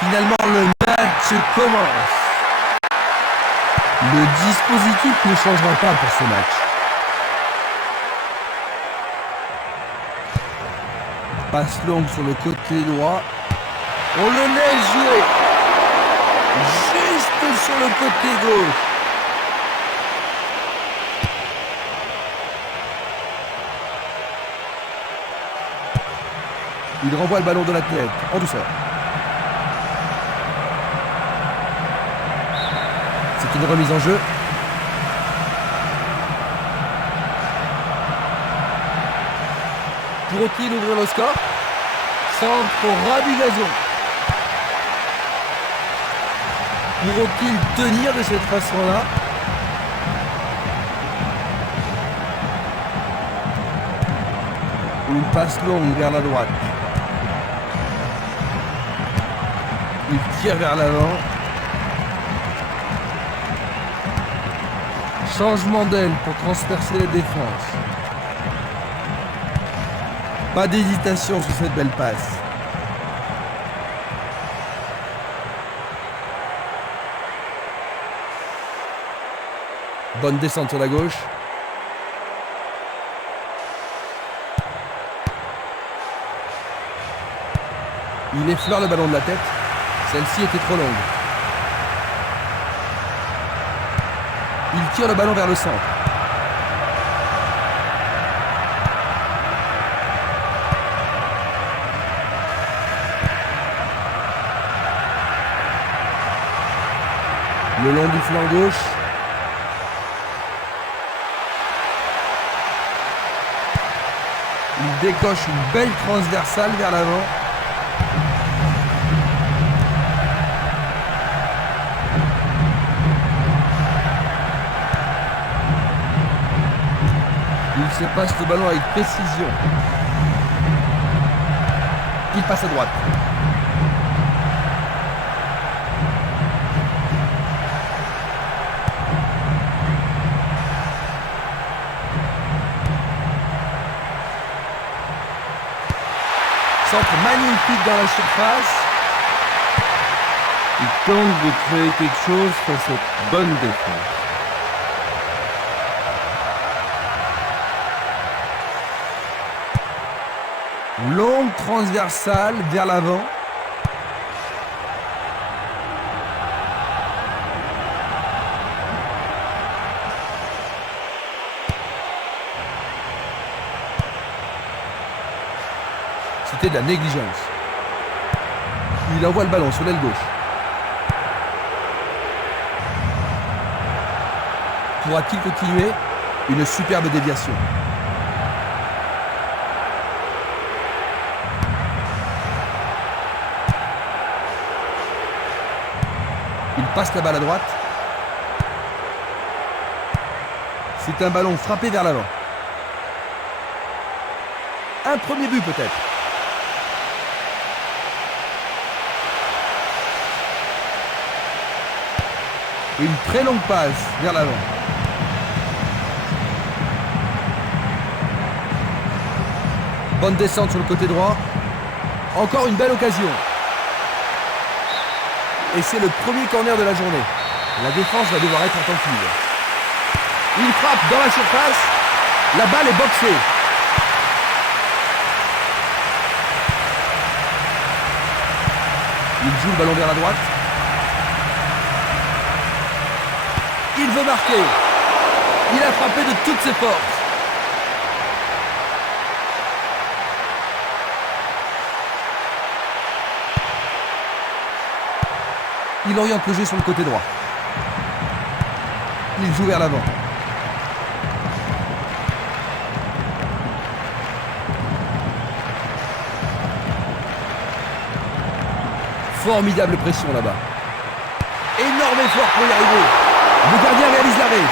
Finalement, le match commence. Le dispositif ne changera pas pour ce match. Passe longue sur le côté droit. On le laisse jouer. Juste sur le côté gauche. Il renvoie le ballon de la tête, en douceur. C'est une remise en jeu. Pourront-ils ouvrir le score? Centre au ras du gazon. Pourront-ils tenir de cette façon-là? Une passe longue vers la droite. Il tire vers l'avant. Changement d'aile pour transpercer les défenses. Pas d'hésitation sur cette belle passe. Bonne descente sur la gauche. Il effleure le ballon de la tête. Celle-ci était trop longue. Il tire le ballon vers le centre. Le long du flanc gauche. Il décoche une belle transversale vers l'avant. Il se passe le ballon avec précision. Il passe à droite. Centre magnifique dans la surface. Il tente de créer quelque chose face à cette bonne défense. Longue transversale vers l'avant. C'était de la négligence. Il envoie le ballon sur l'aile gauche. Pourra-t-il continuer? Une superbe déviation. Il passe la balle à droite. C'est un ballon frappé vers l'avant. Un premier but peut-être. Une très longue passe vers l'avant. Bonne descente sur le côté droit. Encore une belle occasion. Et c'est le premier corner de la journée. La défense va devoir être attentive. Il frappe dans la surface. La balle est boxée. Il joue le ballon vers la droite. Il veut marquer. Il a frappé de toutes ses forces. Il oriente le jeu sur le côté droit. Il joue vers l'avant. Formidable pression là-bas. Énorme effort pour y arriver. Le gardien réalise l'arrêt.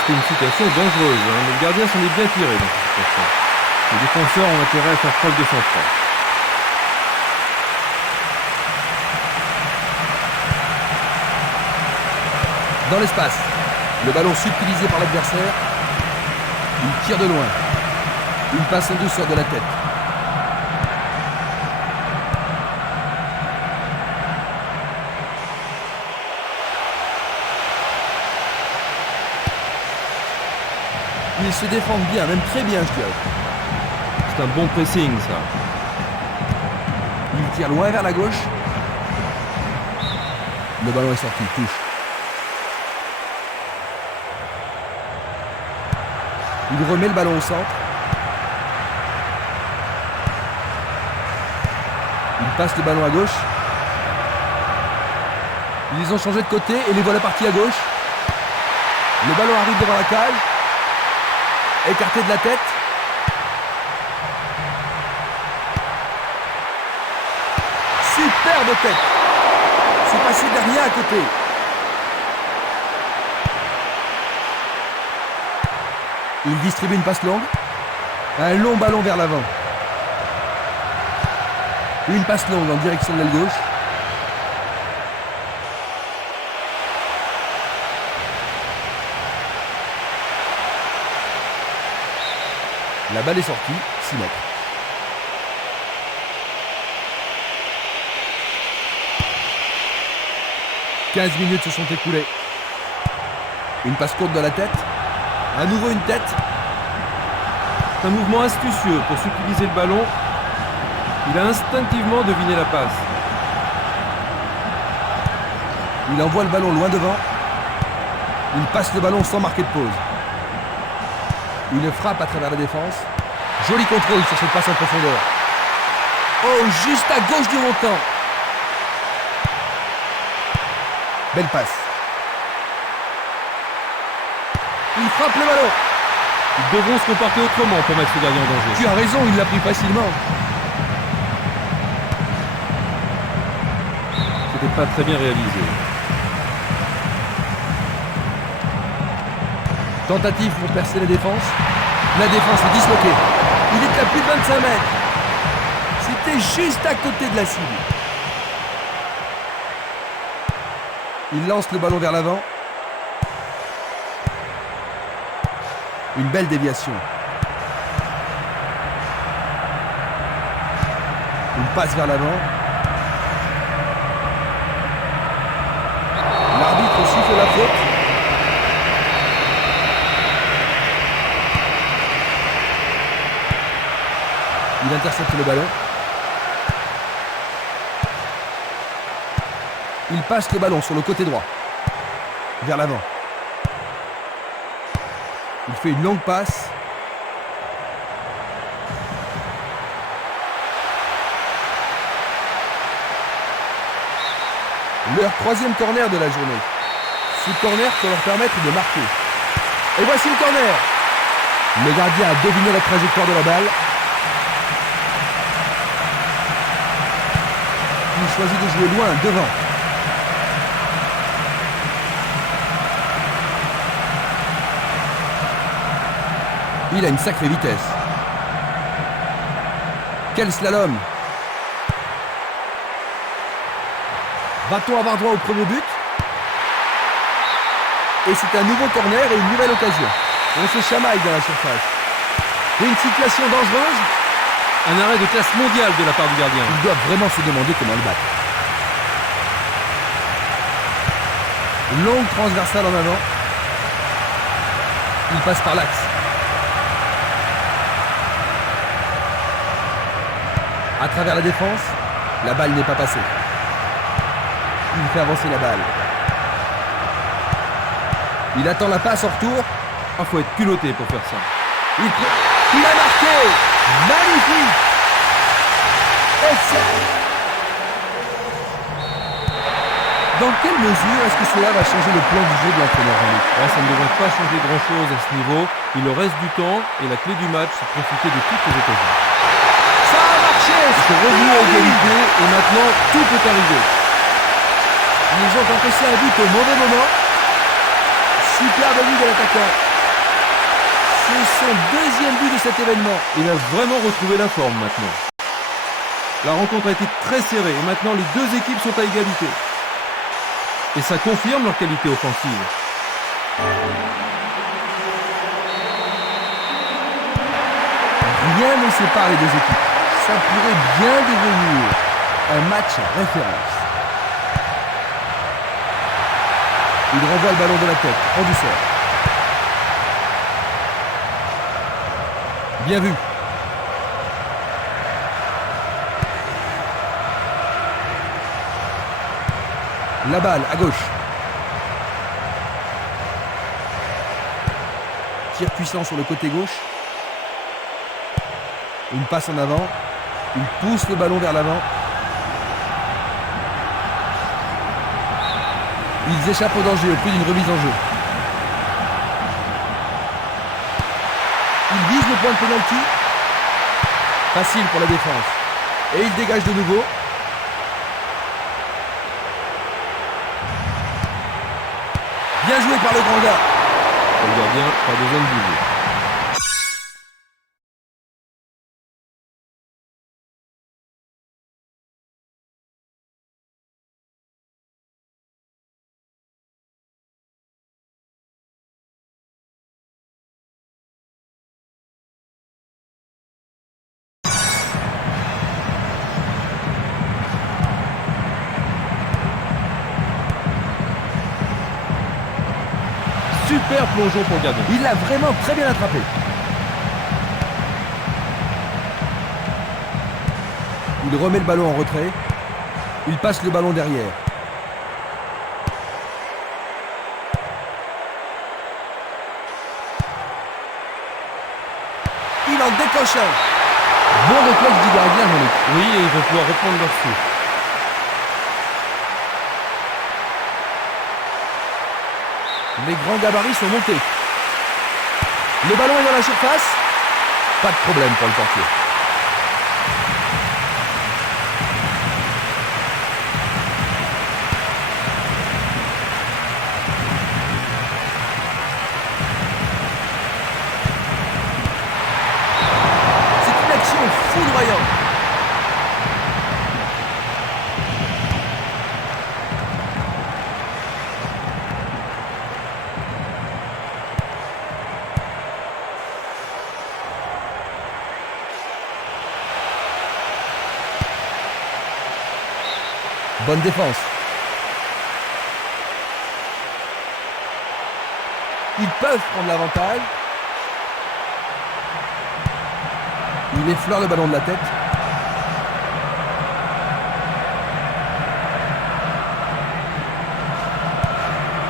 C'était une situation dangereuse, mais le gardien s'en est bien tiré dans cette situation. Les défenseurs ont intérêt à faire preuve de sang-froid. Dans l'espace, le ballon subtilisé par l'adversaire. Il tire de loin. Une passe en douceur de la tête. Ils se défendent bien, même très bien, je dirais. C'est un bon pressing, ça. Il tire loin vers la gauche. Le ballon est sorti, touche. Il remet le ballon au centre. Il passe le ballon à gauche. Ils ont changé de côté et les voilà partis à gauche. Le ballon arrive devant la cage. Écarté de la tête. Superbe tête. C'est passé derrière à côté. Il distribue une passe longue. Un long ballon vers l'avant. Une passe longue en direction de l'aile gauche. La balle est sortie, 6 mètres. « 15 minutes se sont écoulées. Une passe courte de la tête. À nouveau une tête. C'est un mouvement astucieux pour subtiliser le ballon. Il a instinctivement deviné la passe. Il envoie le ballon loin devant. Il passe le ballon sans marquer de pause. Une frappe à travers la défense. Joli contrôle sur cette passe en profondeur. Oh, juste à gauche du montant. Belle passe. Il frappe le ballon. Ils devront se comporter autrement pour mettre ce gardien en danger. Tu as raison, il l'a pris facilement. C'était pas très bien réalisé. Tentative pour percer la défense. La défense est disloquée. Il est à plus de 25 mètres. C'était juste à côté de la cible. Il lance le ballon vers l'avant. Une belle déviation. Une passe vers l'avant. L'arbitre siffle la faute. Il intercepte le ballon. Il passe le ballon sur le côté droit. Vers l'avant. Il fait une longue passe. Leur troisième corner de la journée. Ce corner peut leur permettre de marquer. Et voici le corner. Le gardien a deviné la trajectoire de la balle. Il choisit de jouer loin, devant. Il a une sacrée vitesse. Quel slalom! Va-t-on avoir droit au premier but? Et c'est un nouveau corner et une nouvelle occasion. On se chamaille dans la surface. Une situation dangereuse. Un arrêt de classe mondiale de la part du gardien. Ils doivent vraiment se demander comment le battre. Longue transversale en avant. Il passe par l'axe. À travers la défense, la balle n'est pas passée. Il fait avancer la balle. Il attend la passe en retour. Il faut être culotté pour faire ça. Il a marqué. Magnifique. Excellent. Dans quelle mesure est-ce que cela va changer le plan du jeu de l'entraîneur Jean-Luc? Ça ne devrait pas changer grand-chose à ce niveau. Il leur reste du temps et la clé du match, c'est de profiter de toutes les occasions. Ça a marché. Ils sont revenus à égalité et maintenant tout peut arriver. Ils ont encaissé un but au mauvais moment. Superbe but de l'attaquant. C'est son deuxième but de cet événement. Il a vraiment retrouvé la forme maintenant. La rencontre a été très serrée et maintenant les deux équipes sont à égalité. Et ça confirme leur qualité offensive. Rien ne sépare les deux équipes. Ça pourrait bien devenir un match référence. Il renvoie le ballon de la tête, en douceur. Bien vu. La balle à gauche. Tir puissant sur le côté gauche. Une passe en avant. Il pousse le ballon vers l'avant. Ils échappent au danger au prix d'une remise en jeu. Il vise le point de pénalty. Facile pour la défense. Et il dégage de nouveau. Bien joué par le grand gars. Le gardien, pas besoin de bouger. Super plongeon pour le gardien. Il l'a vraiment très bien attrapé. Il remet le ballon en retrait. Il passe le ballon derrière. Il en décoche un. Bon réflexe du gardien, Monique. Oui, et ils vont pouvoir reprendre leur souffle. Les grands gabarits sont montés. Le ballon est dans la surface. Pas de problème pour le portier. C'est une action foudroyante. Bonne défense. Ils peuvent prendre l'avantage. Il effleure le ballon de la tête.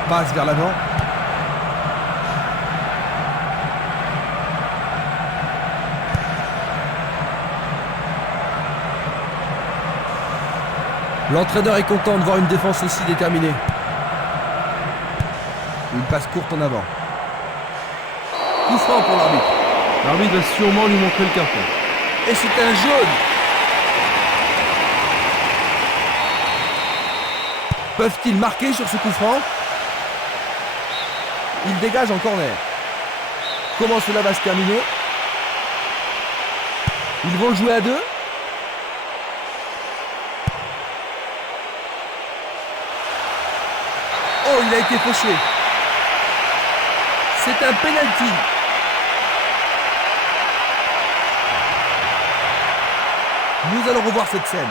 Passe vers l'avant. L'entraîneur est content de voir une défense aussi déterminée. Une passe courte en avant. Coup franc pour l'arbitre. L'arbitre va sûrement lui montrer le carton. Et c'est un jaune. Peuvent-ils marquer sur ce coup franc? Il dégage en corner. Comment cela va se terminer? Ils vont le jouer à deux. Oh, il a été fauché. C'est un penalty. Nous allons revoir cette scène.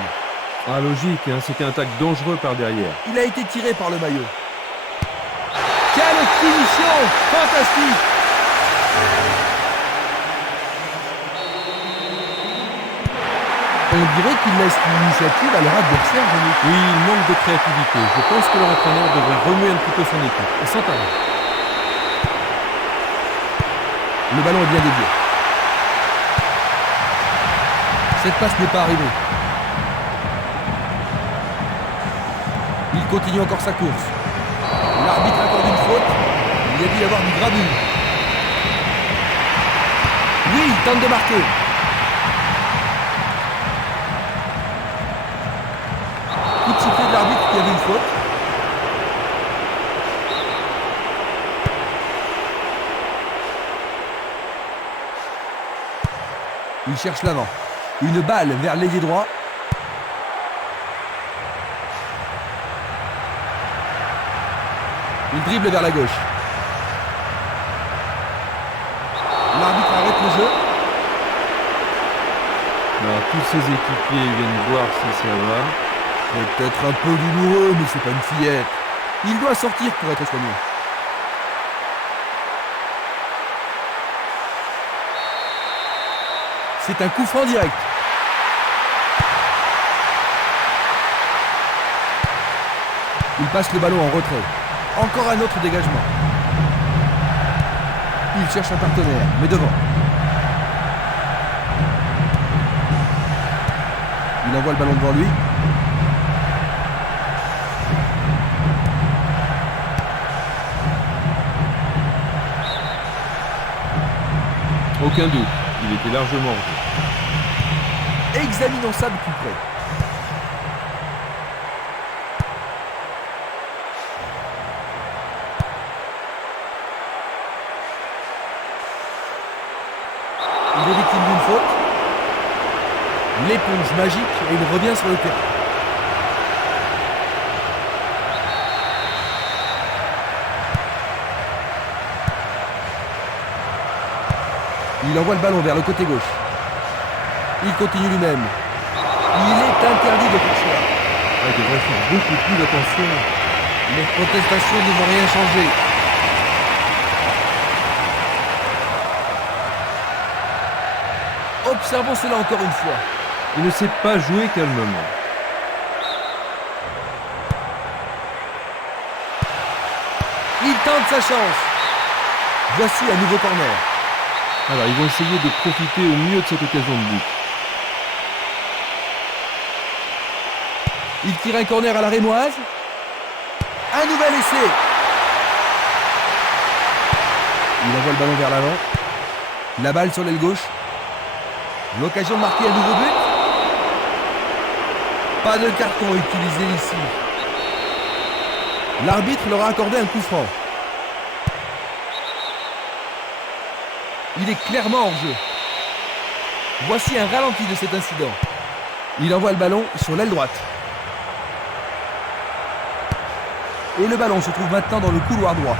Ah, logique, hein, c'était un tacle dangereux par derrière. Il a été tiré par le maillot. Quelle finition! Fantastique! On dirait qu'il laisse l'initiative à leur adversaire, Jean-Luc. Oui, il manque de créativité. Je pense que leur entraîneur devrait remuer un petit peu son équipe. Et sans talent. Le ballon est bien dévié. Cette passe n'est pas arrivée. Il continue encore sa course. L'arbitre accorde une faute. Il a dû y avoir du gravure. Oui, il tente de marquer. Coup de sifflet de l'arbitre qui avait une faute. Il cherche l'avant. Une balle vers l'ailier droit. Il dribble vers la gauche. L'arbitre arrête le jeu. Alors, tous ses équipiers viennent voir si ça va. Peut-être un peu douloureux, mais c'est pas une fillette. Il doit sortir pour être soigné. C'est un coup franc direct. Il passe le ballon en retrait. Encore un autre dégagement. Il cherche un partenaire, mais devant. Il envoie le ballon devant lui. Aucun doute, il était largement hors jeu. Examinons ça de plus près. Il est victime d'une faute. L'éponge magique et il revient sur le terrain. Il envoie le ballon vers le côté gauche. Il continue lui-même. Il est interdit de poursuivre. Il devrait faire beaucoup plus d'attention. Les protestations ne vont rien changer. Observons cela encore une fois. Il ne sait pas jouer calmement. Il tente sa chance. Voici un nouveau corner. Alors, ils vont essayer de profiter au mieux de cette occasion de but. Il tire un corner à la rémoise. Un nouvel essai. Il envoie le ballon vers l'avant. La balle sur l'aile gauche. L'occasion de marquer un nouveau but. Pas de carton utilisé ici. L'arbitre leur a accordé un coup franc. Il est clairement hors jeu. Voici un ralenti de cet incident. Il envoie le ballon sur l'aile droite. Et le ballon se trouve maintenant dans le couloir droit.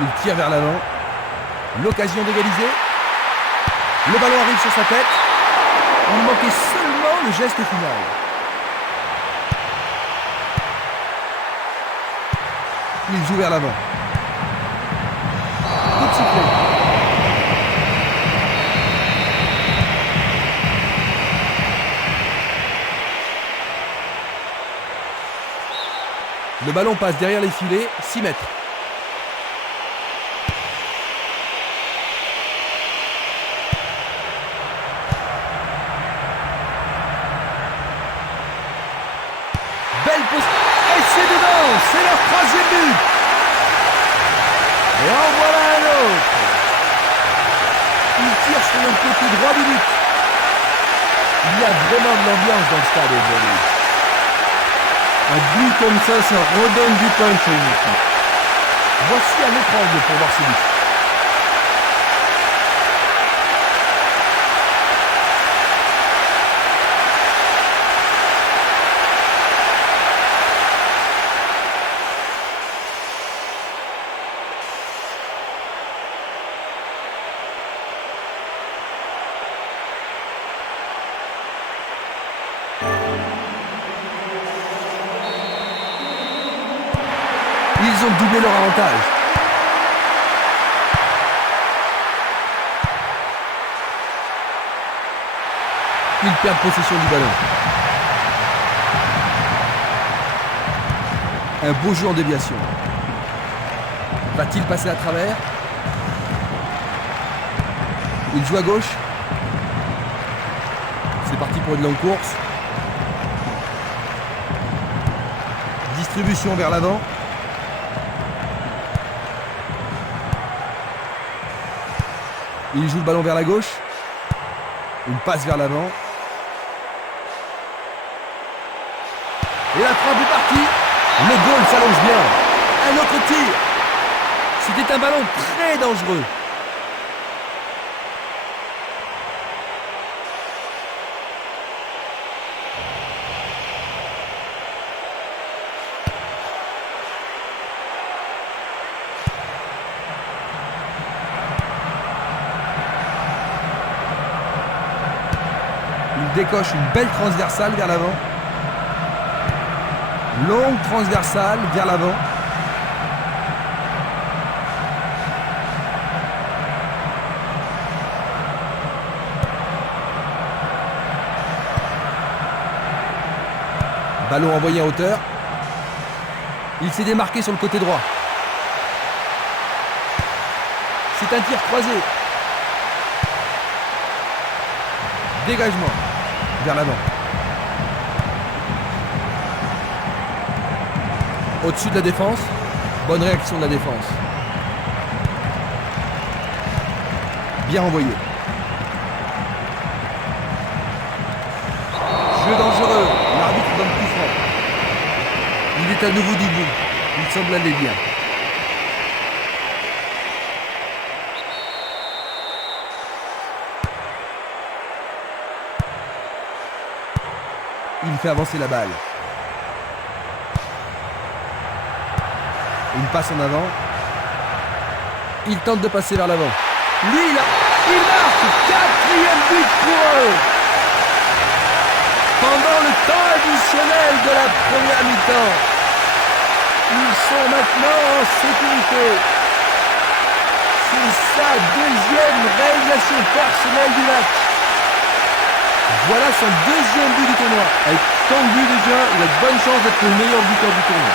Il tire vers l'avant. L'occasion d'égaliser. Le ballon arrive sur sa tête. Il manquait seulement le geste final. Il joue vers l'avant. Coup de sifflet. Le ballon passe derrière les filets, 6 mètres. Belle pose. Et c'est dedans. C'est leur troisième but. Et en voilà un autre. Il tire sur le côté droit du but. Il y a vraiment de l'ambiance dans le stade aujourd'hui. Un but comme ça redonne du punch à une équipe. Voici un autre angle pour voir ce but. Ils ont doublé leur avantage. Ils perdent possession du ballon. Un beau jeu en déviation. Va-t-il passer à travers? Il joue à gauche. C'est parti pour une longue course. Distribution vers l'avant. Il joue le ballon vers la gauche. Une passe vers l'avant. Et la frappe est partie. Le goal s'allonge bien. Un autre tir. C'était un ballon très dangereux. Il décoche une belle transversale vers l'avant. Longue transversale vers l'avant. Ballon envoyé en hauteur. Il s'est démarqué sur le côté droit. C'est un tir croisé. Dégagement vers l'avant. Au-dessus de la défense. Bonne réaction de la défense. Bien envoyé. Jeu dangereux. L'arbitre donne coup franc. Il est à nouveau debout. Il semble aller bien. Il fait avancer la balle. Une passe en avant. Il tente de passer vers l'avant. Lui, il marque. 4e but pour eux. Pendant le temps additionnel de la première mi-temps, ils sont maintenant en sécurité. C'est sa 2e réalisation personnelle du match. Voilà son 2e but du tournoi. Avec tant de buts déjà, il a de bonnes chances d'être le meilleur buteur du tournoi.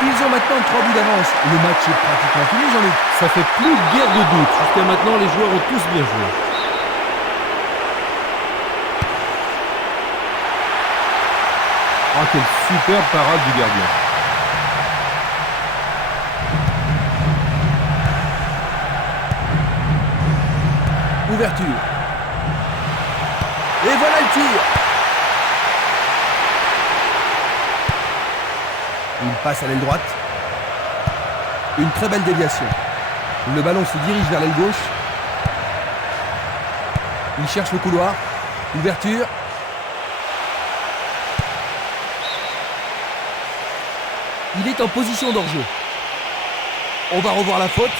Ils ont maintenant 3 buts d'avance. Le match est pratiquement fini, Jean-Luc. Ça fait plus guère de doute. Jusqu'à maintenant, les joueurs ont tous bien joué. Oh, quelle superbe parade du gardien. Ouverture. Et voilà le tir. Il passe à l'aile droite. Une très belle déviation. Le ballon se dirige vers l'aile gauche. Il cherche le couloir. Ouverture. Il est en position d'hors-jeu. On va revoir la faute.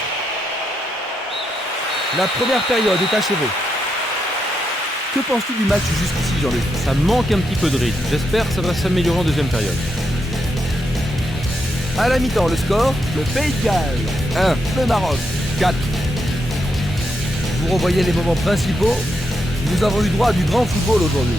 La première période est achevée. Que penses-tu du match jusqu'ici, Jean-Luc? Ça manque un petit peu de rythme. J'espère que ça va s'améliorer en deuxième période. À la mi-temps, le score, le Pays de Galles 1, le Maroc 4. Vous revoyez les moments principaux. Nous avons eu droit à du grand football aujourd'hui.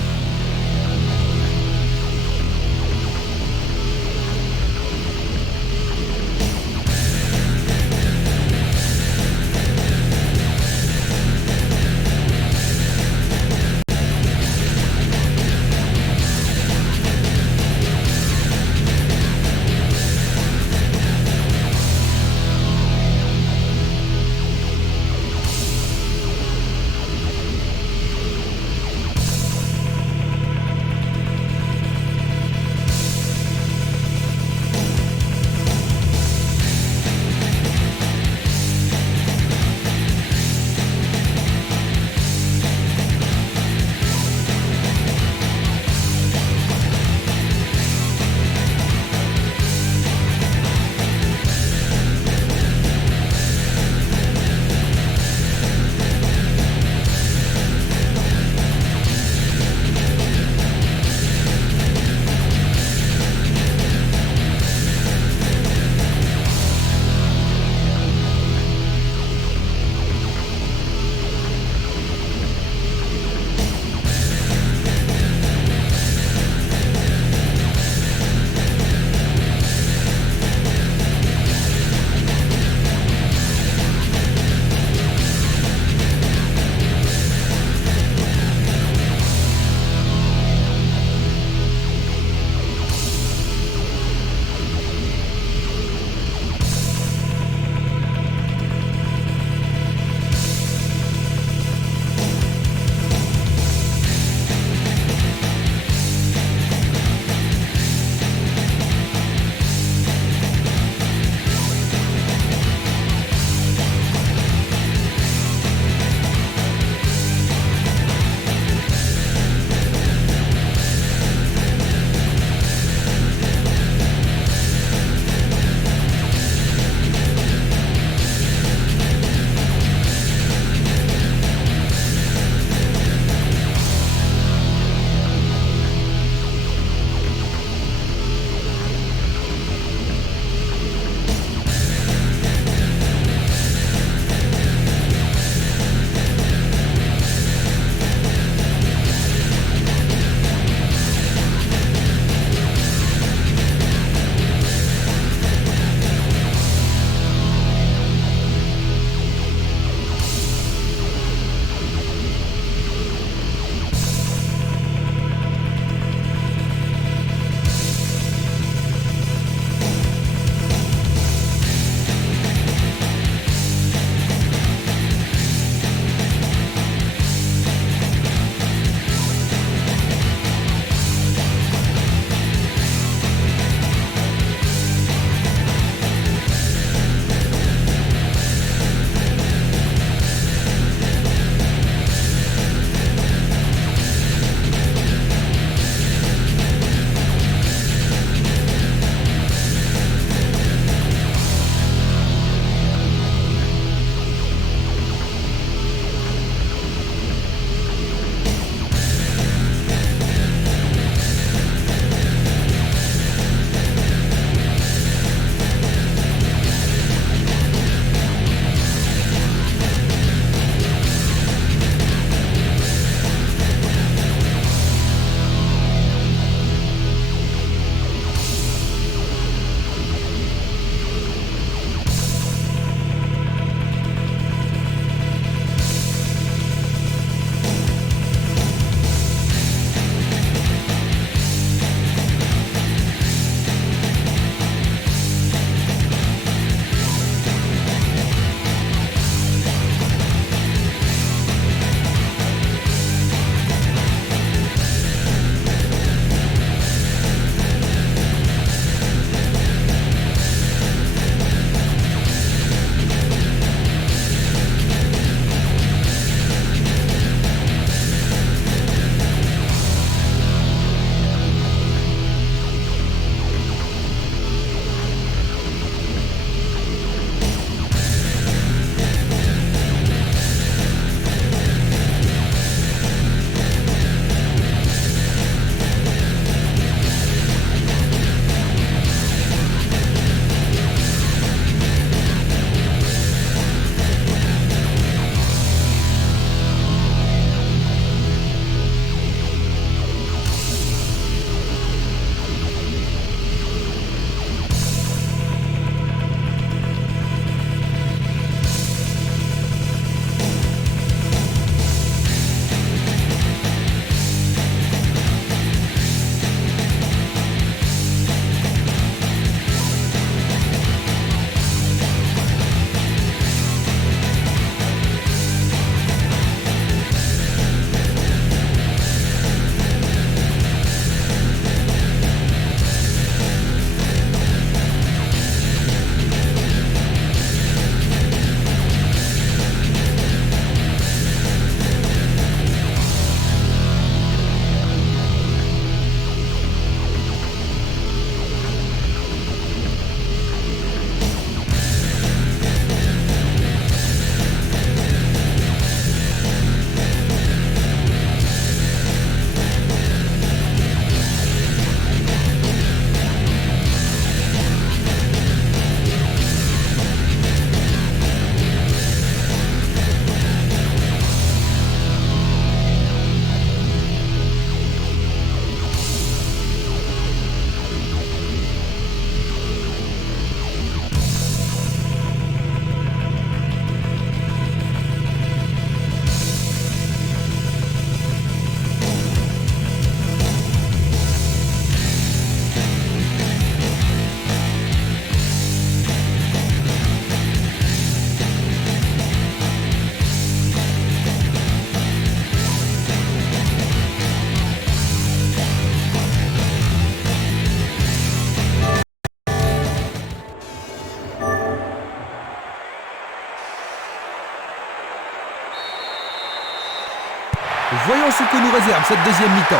Voyons ce que nous réserve cette deuxième mi-temps.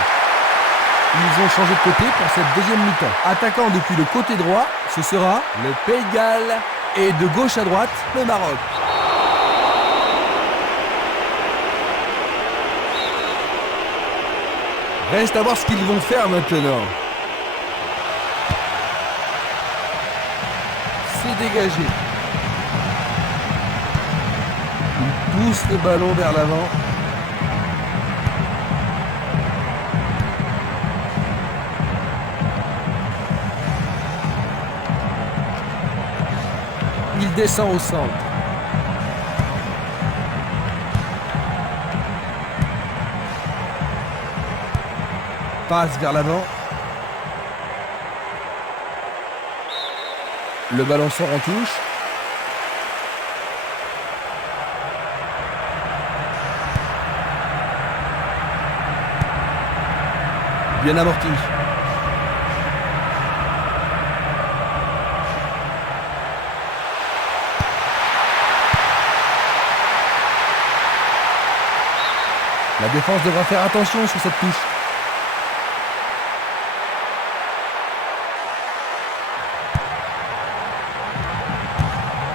Ils ont changé de côté pour cette deuxième mi-temps. Attaquant depuis le côté droit, ce sera le Pays de Galles. Et de gauche à droite, le Maroc. Reste à voir ce qu'ils vont faire maintenant. C'est dégagé. Ils poussent le ballon vers l'avant. Il descend au centre. Passe vers l'avant. Le ballon sort en touche. Bien amorti. La défense devra faire attention sur cette touche.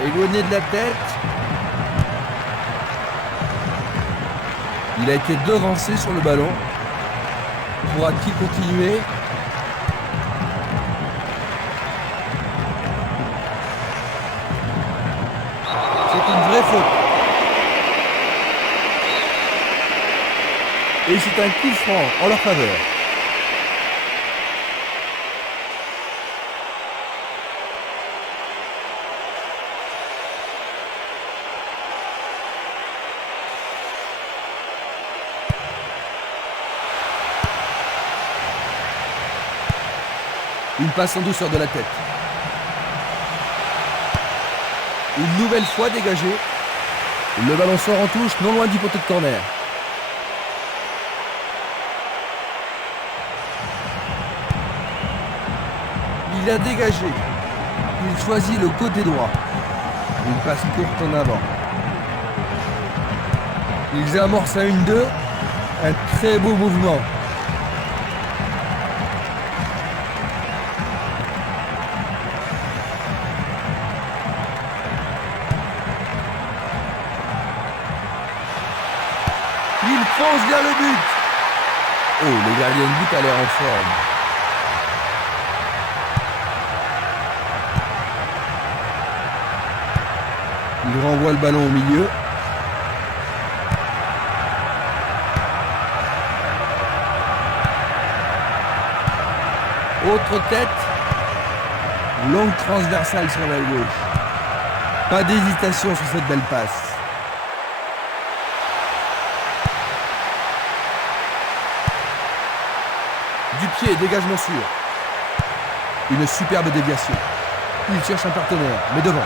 Éloigné de la tête. Il a été devancé sur le ballon. Pourra-t-il continuer? C'est une vraie faute. Et c'est un coup franc en leur faveur. Une passe en douceur de la tête. Une nouvelle fois dégagé. Le ballon sort en touche, non loin du poteau de corner. Il a dégagé. Il choisit le côté droit. Une passe courte en avant. Ils amorcent à 1-2. Un très beau mouvement. Il fonce vers le but. Oh, le gardien de but a l'air en forme. Il renvoie le ballon au milieu. Autre tête. Longue transversale sur la gauche. Pas d'hésitation sur cette belle passe. Du pied, dégagement sûr. Une superbe déviation. Il cherche un partenaire, mais devant.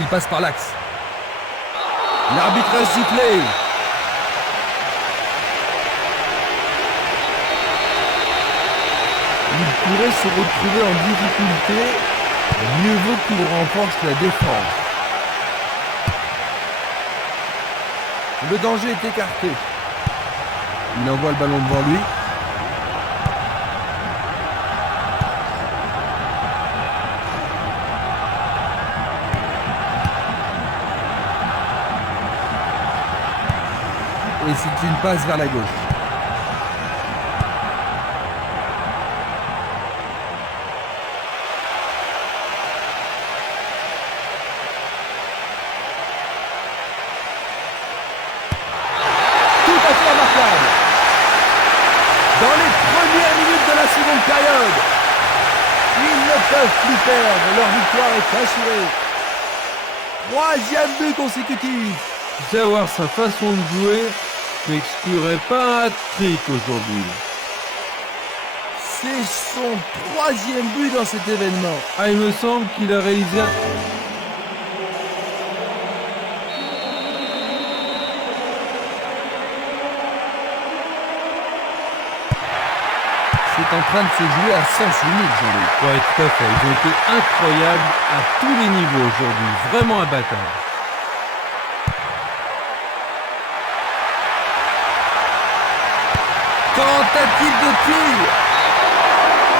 Il passe par l'axe. L'arbitre a sifflé. Il pourrait se retrouver en difficulté. Mieux vaut qu'il renforce la défense. Le danger est écarté. Il envoie le ballon devant lui. Et c'est une passe vers la gauche. Tout à fait remarquable. Dans les premières minutes de la seconde période, ils ne peuvent plus perdre. Leur victoire est assurée. Troisième but consécutif. Savoir sa façon de jouer n'exclurait pas un hat-trick aujourd'hui. C'est son troisième but dans cet événement. Ah, il me semble qu'il a réalisé C'est en train de se jouer à sens unique, Jean-Louis. Ouais, tout à fait. Ils ont été incroyables à tous les niveaux aujourd'hui. Vraiment imbattables. Tentative de tir.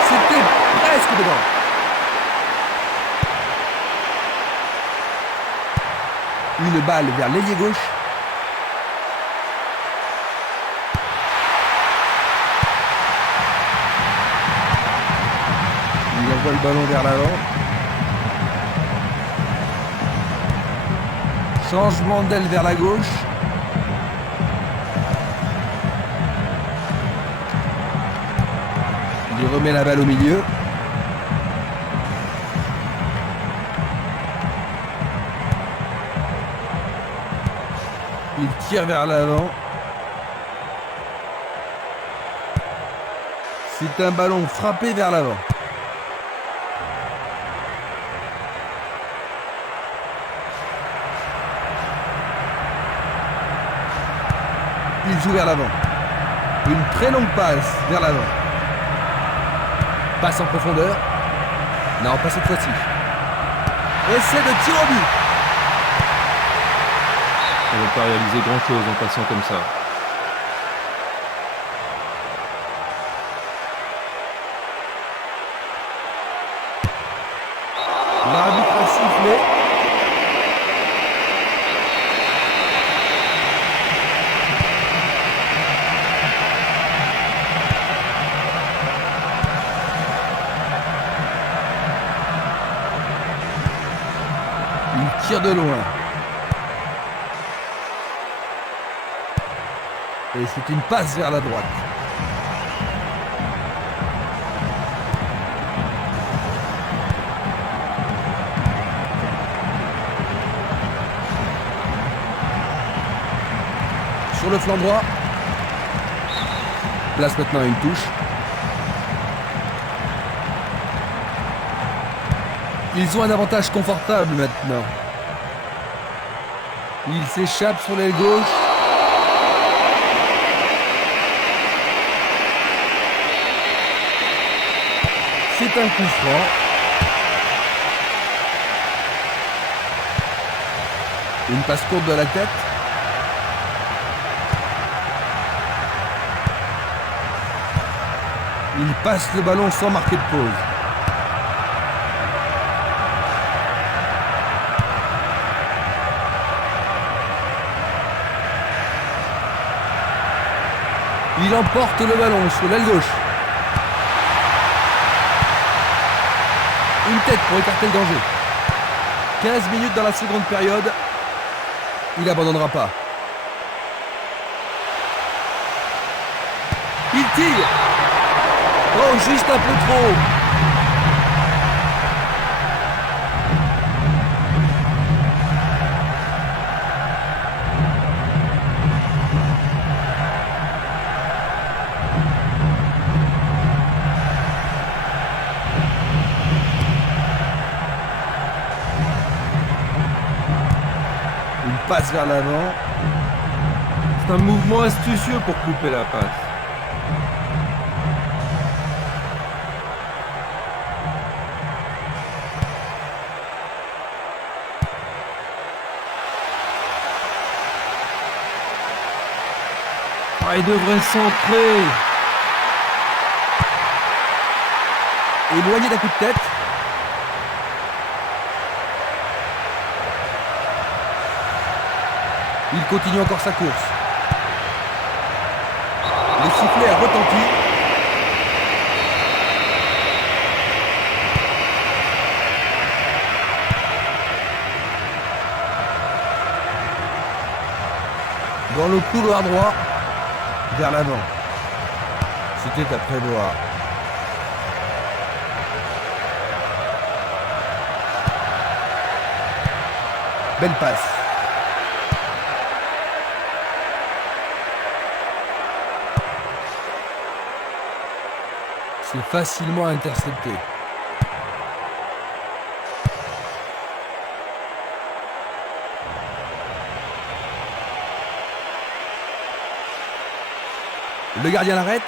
C'était presque devant. Une balle vers l'ailier gauche. Il envoie le ballon vers l'avant. Changement d'aile vers la gauche. Il remet la balle au milieu. Il tire vers l'avant. C'est un ballon frappé vers l'avant. Il joue vers l'avant. Une très longue passe vers l'avant. Passe en profondeur. Non, pas cette fois-ci. Essai de tir au but. On ne va pas réaliser grand-chose en passant comme ça. L'arbitre a sifflé. Il tire de loin. Et c'est une passe vers la droite. Sur le flanc droit. Place maintenant une touche. Ils ont un avantage confortable maintenant. Ils s'échappent sur l'aile gauche. C'est un coup franc. Une passe courte de la tête. Il passe le ballon sans marquer de pause. Il emporte le ballon sur l'aile gauche. Une tête pour écarter le danger. 15 minutes dans la seconde période. Il n'abandonnera pas. Il tire. Oh, juste un peu trop. Passe vers l'avant. C'est un mouvement astucieux pour couper la passe. Ah, il devrait centrer. Éloigné d'un coup de tête. Il continue encore sa course. Le sifflet a retenti. Dans le couloir droit, vers l'avant. C'était à prévoir. Belle passe. C'est facilement intercepté. Le gardien l'arrête.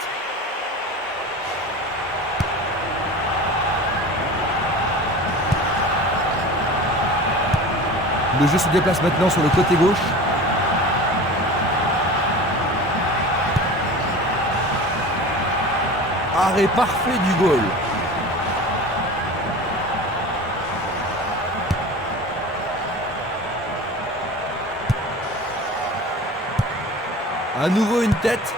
Le jeu se déplace maintenant sur le côté gauche. Arrêt parfait du goal. À nouveau une tête.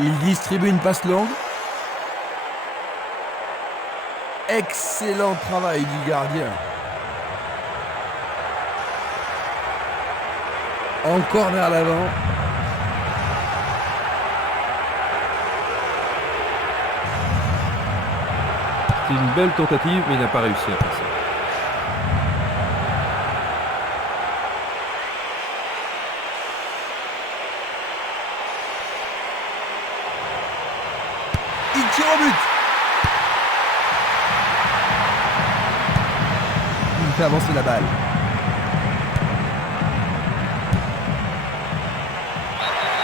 Il distribue une passe longue. Excellent travail du gardien. Encore vers l'avant. C'est une belle tentative, mais il n'a pas réussi à passer. Il tire au but. Il fait avancer la balle.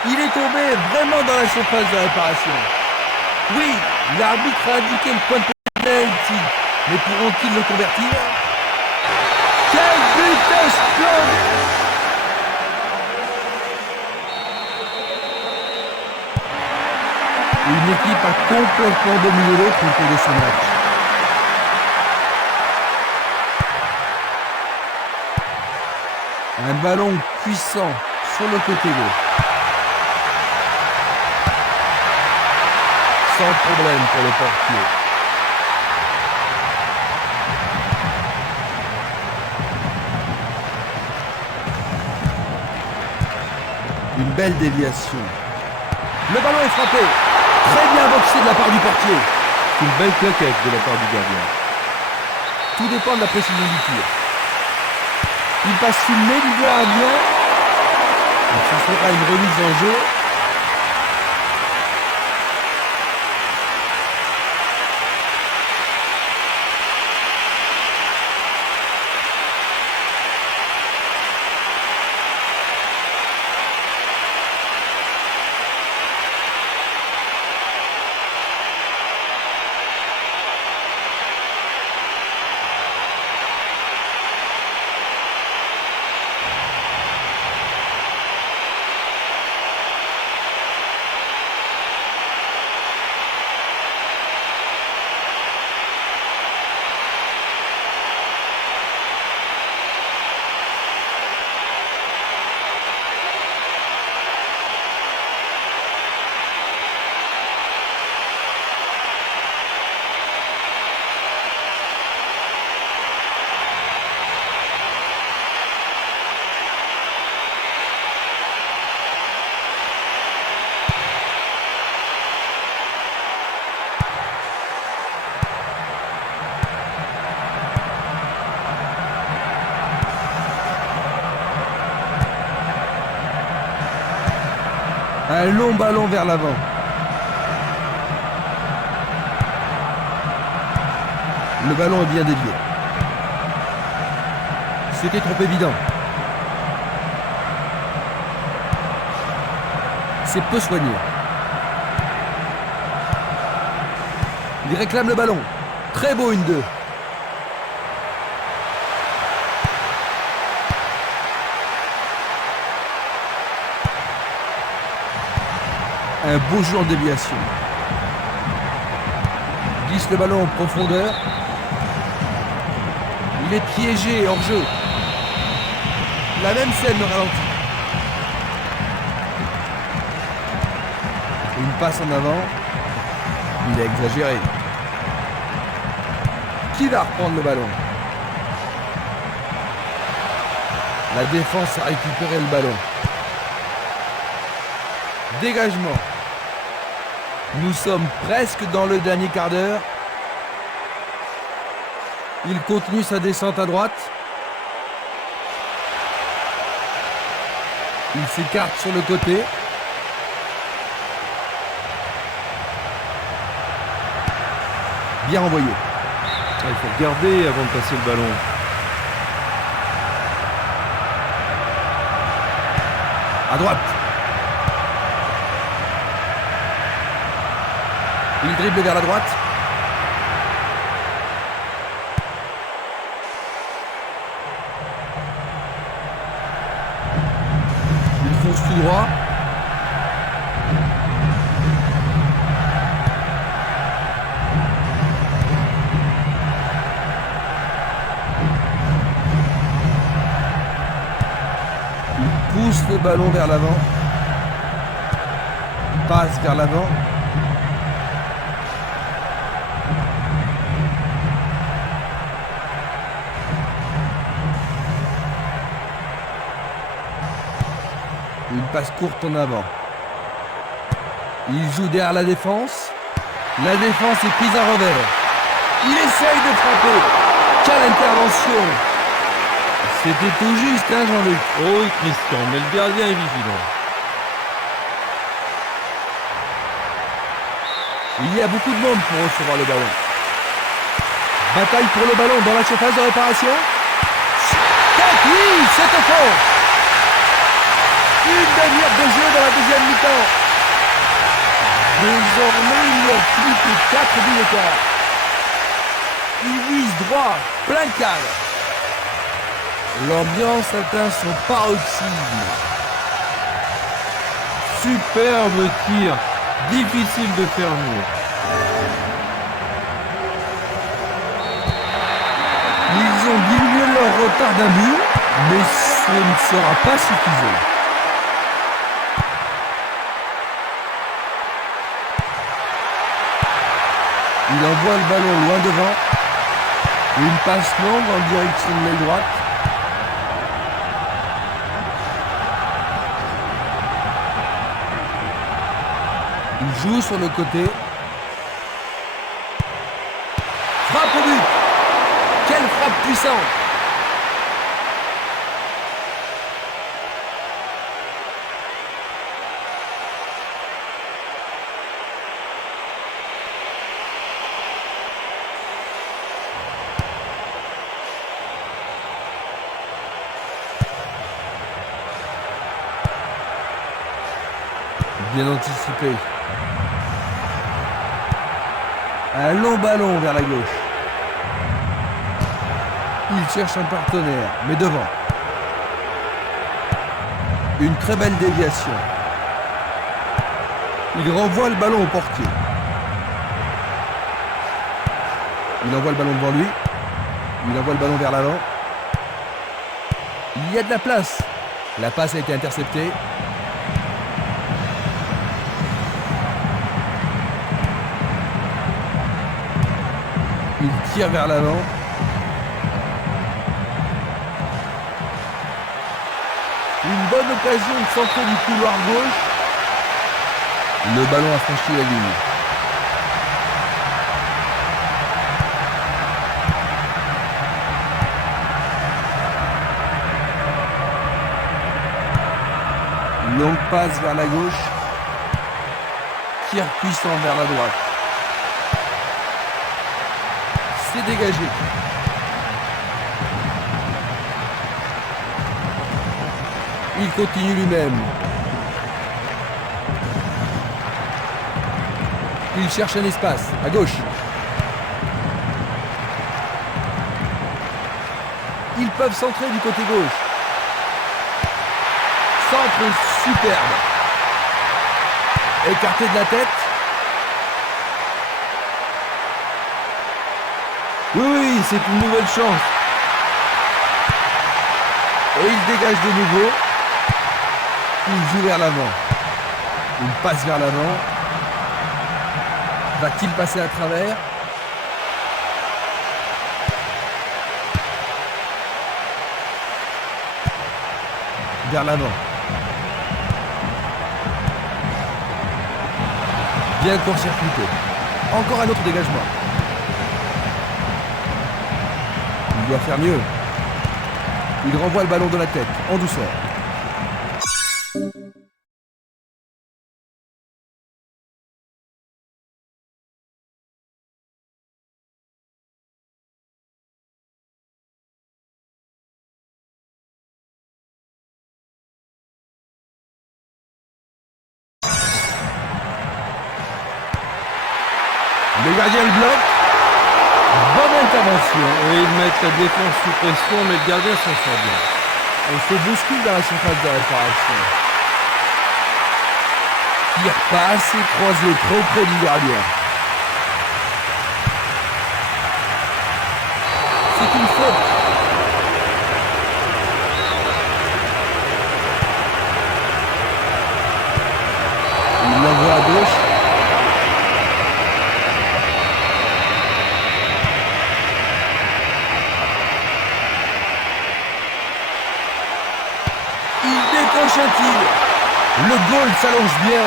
Il est tombé vraiment dans la surface de réparation. Oui, l'arbitre a indiqué le point de pénalty, mais pourront-ils le convertir? Quel but splendide! Une équipe a complètement dominé l'autre au cours de ce match. Un ballon puissant sur le côté gauche. Sans problème pour le portier. Une belle déviation. Le ballon est frappé. Très bien boxé de la part du portier. Une belle claquette de la part du gardien. Tout dépend de la précision du tir. Il passe sous le nez du gardien. Ce sera une remise en jeu. Un long ballon vers l'avant. Le ballon est bien dévié. C'était trop évident. C'est peu soigné. Il réclame le ballon. Très beau, une 2. Un beau jeu en déviation. Glisse le ballon en profondeur. Il est piégé hors jeu. La même scène le ralentit. Une passe en avant. Il a exagéré. Qui va reprendre le ballon? La défense a récupéré le ballon. Dégagement. Nous sommes presque dans le dernier quart d'heure. Il continue sa descente à droite. Il s'écarte sur le côté. Bien envoyé. Il faut regarder avant de passer le ballon. À droite. Il dribble vers la droite. tout droit. Il pousse le ballon vers l'avant. Passe vers l'avant. Une passe courte en avant. Il joue derrière la défense. La défense est prise à revers. Il essaye de frapper. Quelle intervention! C'était tout juste, hein, Jean-Luc? Oh oui, Christian, mais le gardien est vigilant. Il y a beaucoup de monde pour recevoir le ballon. Bataille pour le ballon dans la surface de réparation. Oui, c'est au fond. Une demi-heure de jeu dans la deuxième mi-temps. Désormais, il n'y a plus que 4 buts d'écart. Il vise droit, plein cadre. L'ambiance atteint son paroxysme. Superbe tir. Difficile de faire mieux. Ils ont diminué leur retard d'un but, mais ce ne sera pas suffisant. Il envoie le ballon loin devant. Une passe longue en direction de l'aile droite. Il joue sur le côté. Frappe au but. Quelle frappe puissante. Bien anticipé. Un long ballon vers la gauche. Il cherche un partenaire, mais devant. Une très belle déviation. Il renvoie le ballon au portier. Il envoie le ballon devant lui. Il envoie le ballon vers l'avant. Il y a de la place. La passe a été interceptée. Il tire vers l'avant. Une bonne occasion de centrer du couloir gauche. Le ballon a franchi la ligne. Une longue passe vers la gauche. Tir puissant vers la droite. C'est dégagé. Il continue lui-même. Il cherche un espace, à gauche. Ils peuvent centrer du côté gauche. Centre superbe. Écarté de la tête. Oui, c'est une nouvelle chance. Et il dégage de nouveau. Il joue vers l'avant. Il passe vers l'avant. Va-t-il passer à travers? Vers l'avant. Bien court-circuité. Encore un autre dégagement. Il doit faire mieux. Il renvoie le ballon de la tête, en douceur. Le gardien le bloque. Bonne intervention. Et ils mettent la défense sous pression, mais le gardien s'en sort bien. On se bouscule dans la surface de réparation. Tire pas assez croisé, trop près du gardien. C'est une faute. Il l'envoie à gauche. Il décroche un tir. Le goal s'allonge bien.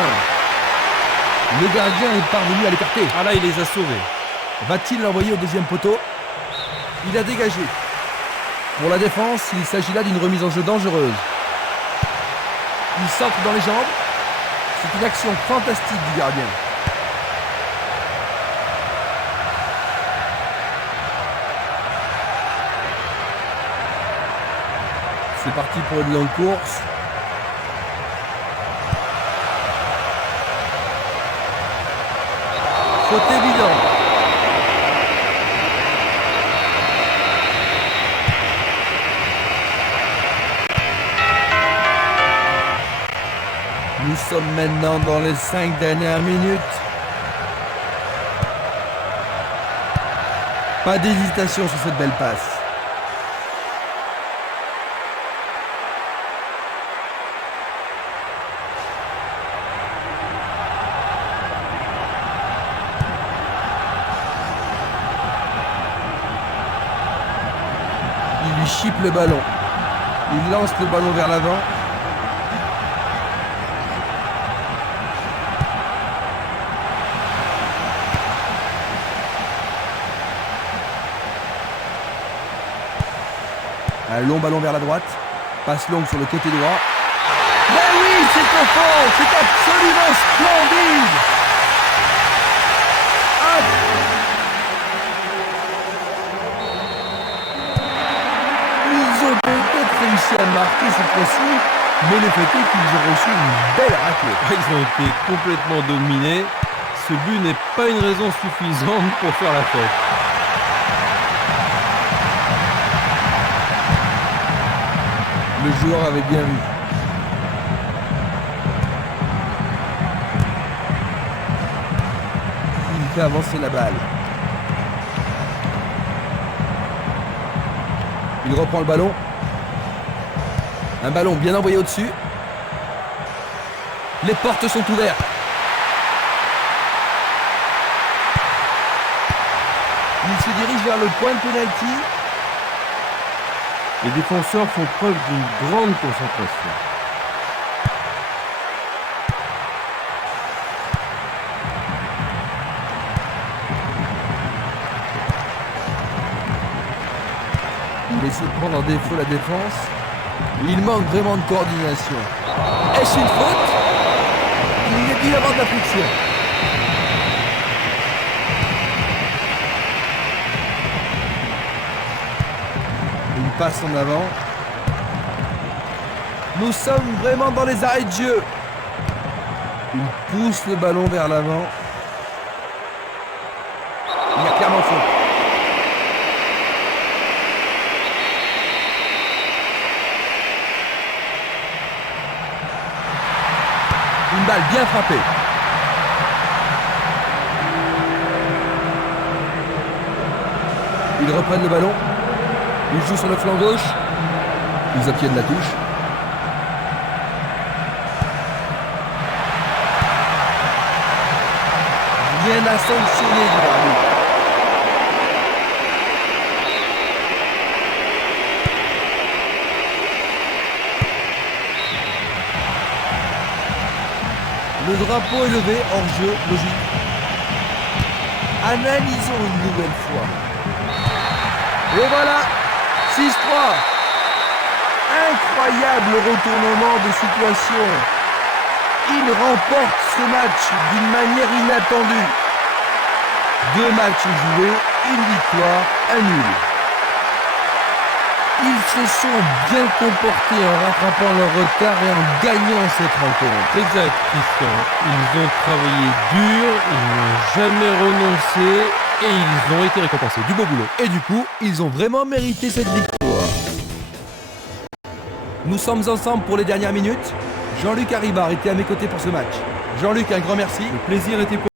Le gardien est parvenu à l'écarter. Ah là, il les a sauvés. Va-t-il l'envoyer au deuxième poteau? Il a dégagé. Pour la défense, il s'agit là d'une remise en jeu dangereuse. Il centre dans les jambes. C'est une action fantastique du gardien. C'est parti pour une longue course. Faute évidente. Nous sommes maintenant dans les 5 dernières minutes. Pas d'hésitation sur cette belle passe. Il lui chipe le ballon. Il lance le ballon vers l'avant. Un long ballon vers la droite. Passe longue sur le côté droit. Mais oui, c'est au fond. C'est absolument splendide. Ils ont peut-être réussi à marquer cette fois-ci, mais le fait est qu'ils ont reçu une belle raclée. Ils ont été complètement dominés. Ce but n'est pas une raison suffisante pour faire la fête. Le joueur avait bien vu. Il fait avancer la balle. Il reprend le ballon. Un ballon bien envoyé au-dessus. Les portes sont ouvertes. Il se dirige vers le point de pénalty. Les défenseurs font preuve d'une grande concentration. Il essaie de prendre en défaut la défense. Il manque vraiment de coordination. Est-ce une faute? Il y a dû y avoir de la friction. Une passe en avant. Nous sommes vraiment dans les arrêts de jeu. Il pousse le ballon vers l'avant. Il y a clairement faute. Une balle bien frappée. Ils reprennent le ballon. Ils jouent sur le flanc gauche. Ils obtiennent la touche. Rien à sanctionner du arbitre. Le drapeau est levé, hors jeu, logique. Analysons une nouvelle fois. Et voilà, 6-3. Incroyable retournement de situation. Il remporte ce match d'une manière inattendue. 2 matchs joués, une victoire, un nul. Ils se sont bien comportés en rattrapant leur retard et en gagnant cette rencontre. Exact, Christian. Ils ont travaillé dur, ils n'ont jamais renoncé et ils ont été récompensés. Du beau boulot. Et du coup, ils ont vraiment mérité cette victoire. Nous sommes ensemble pour les dernières minutes. Jean-Luc Haribar était à mes côtés pour ce match. Jean-Luc, un grand merci. Le plaisir était pour